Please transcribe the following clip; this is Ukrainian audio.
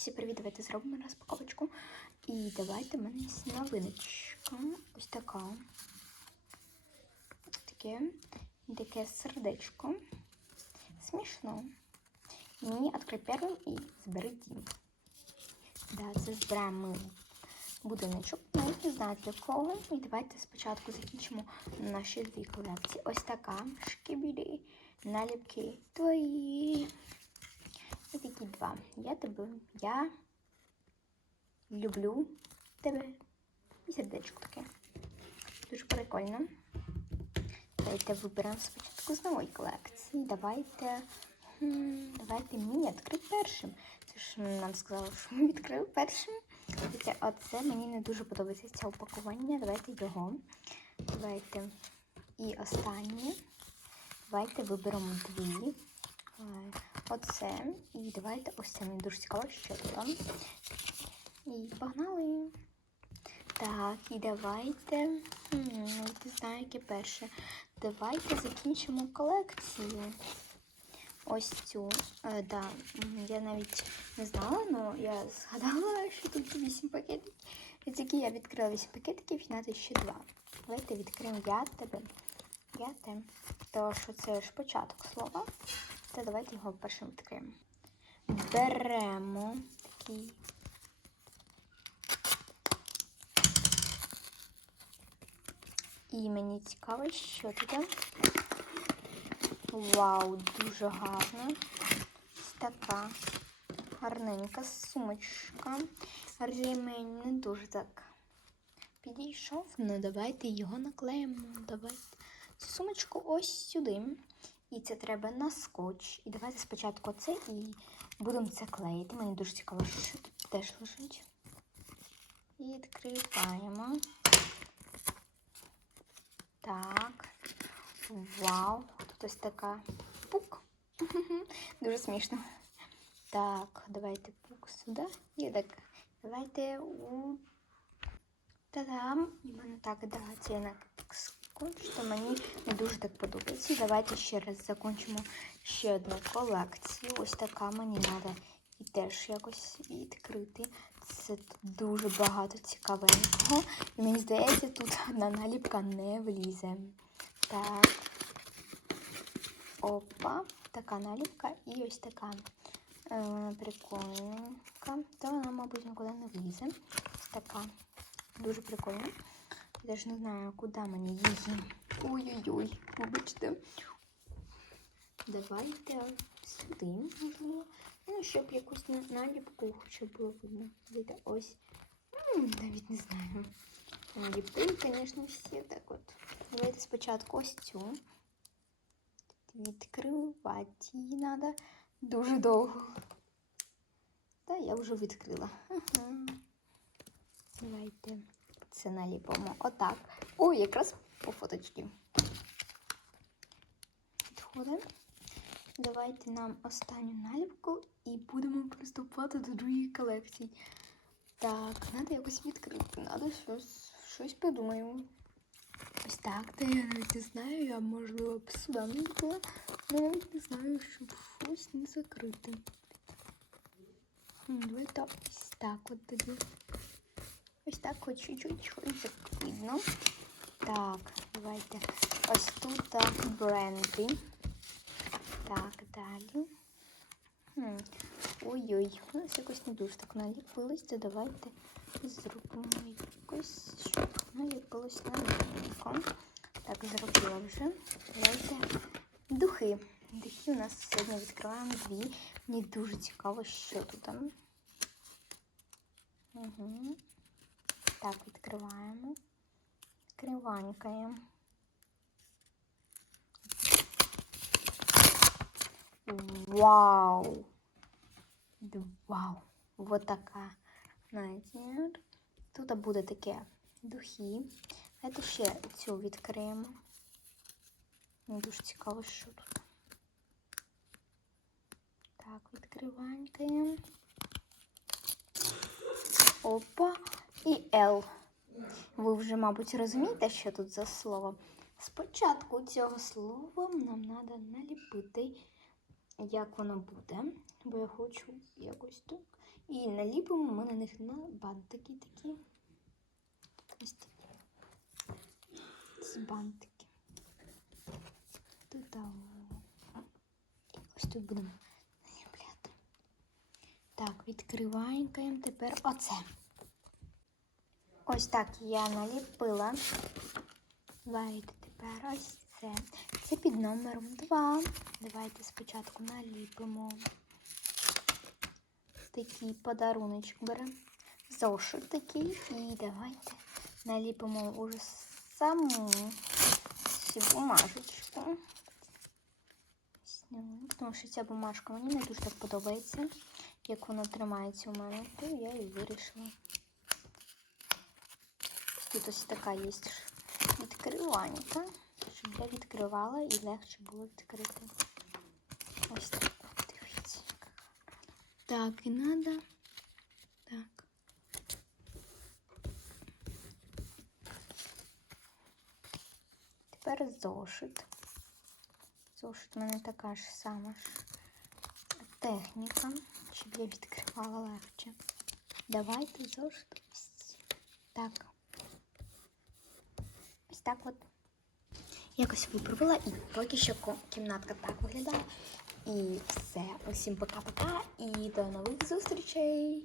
Всі привіт, давайте зробимо розпаковочку. І давайте в мене є новиночка. Ось така. Таке, таке сердечко. Смішно. Мені відкрий першим і збери дім. Да, це збираємо будиночок. Навіть не знаю для кого. І давайте спочатку закінчимо наші дві колекції. Ось така. Шкібілі, наліпки твої. І такі два. Я тебе, я люблю тебе. І сердечко таке. Дуже прикольно. Давайте виберемо спочатку з нової колекції. Давайте. Давайте мені відкрити першим. Це ж нам сказали, що ми відкрили першим. Хоча оце мені не дуже подобається це упакування. Давайте його. Давайте. І останнє. Давайте виберемо дві. Оце. І давайте ось це мені дуже цікаво, що там. І погнали. Так, і давайте. Не знаю, яке перше. Давайте закінчимо колекцію. Ось цю. Е, да, я навіть не знала, але я згадала, що тут 8 пакетиків. І Тільки я відкрила 8 пакетиків і треба ще 2. Давайте відкриємо я тебе. Я те. Тому що це ж початок слова. Та давайте його першим відкриємо. Беремо такий. І мені цікаво, що тут. Вау, дуже гарно. Така гарненька сумочка. Ремень не дуже так підійшов. Ну, давайте його наклеїмо. Давайте сумочку ось сюди. І це треба на скотч. І давайте спочатку це і будемо це клеїти. Мені дуже цікаво, що тут теж лежить. Відкриваємо. Так. Вау, тут ось така пук. Дуже смішно. Так, давайте пук сюди. І так. Давайте у. Та-дам! І мене так, да, це скотч, то мені не дуже так подобається. Давайте ще раз закінчимо ще одну колекцію. Ось така мені треба і теж якось відкрити. Це дуже багато цікавенького. Мені здається, тут одна наліпка не влізе. Так. Опа, така наліпка і ось така е, прикольненька. Та вона, мабуть, нікуди не влізе. Така. Дуже прикольна. Я теж не знаю, куди мені її. Ой-ой-ой, вибачте. Давайте сюди, можливо. Ну, щоб якусь на- наліпку, щоб було видно. Давайте ось. М, Навіть не знаю. Наліпи, звісно, всі так от. Давайте спочатку ось цю. Відкривати її треба дуже довго. Та я вже відкрила. Ага. Давайте це наліпимо отак. Ой, якраз по фоточці. Підходимо. Давайте нам останню наліпку і будемо приступати до другої колекції. Так, треба якось відкрити. Треба щось, щось подумаємо. Ось так, та я навіть не знаю, я можливо б сюди не йшла, але навіть не знаю, щоб щось не закрити. Давайте ось так от тоді. Так хоч чуть-чуть, видно. Так, давайте. Ось тут так, бренди. Так, далі. Ой-ой, у нас якось не дуже так наліпилось, то давайте зробимо якось, щоб наліпилось на рівненько. Так, зробила вже. Давайте духи. Духи у нас сьогодні відкриваємо дві. Мені дуже цікаво, що тут. Угу. Так, відкриваємо. Відкриванькаємо. Вау! Вау! Вот така. Знаєте, тут буде таке духи. Давайте ще цю відкриємо. Мені дуже цікаво, що тут. Так, відкриванькаємо. Опа і L. Ви вже, мабуть, розумієте, що тут за слово. Спочатку цього слова нам треба наліпити, як воно буде. Бо я хочу якось так. І наліпимо ми на них на бантики такі. Ось такі. Ці бантики. І ось тут будемо наліпляти. Так, відкриваємо тепер оце. Ось так я наліпила. Давайте тепер ось це. Це під номером 2. Давайте спочатку наліпимо. Такий подаруночок беремо. Зошит такий. І давайте наліпимо уже саму цю бумажечку. Тому що ця бумажка мені не дуже так подобається, як вона тримається у мене, то я і вирішила. Тут ось така є відкриванька, щоб я відкривала і легше було відкрити. Ось так. Дивіться. яка гарна. Так, і надо. Так. Тепер зошит. Зошит у мене така ж сама ж техніка, щоб я відкривала легше. Давайте зошит ось так. Ось так от. Якось виправила і поки що кімнатка так виглядає. І все. Усім пока-пока і до нових зустрічей!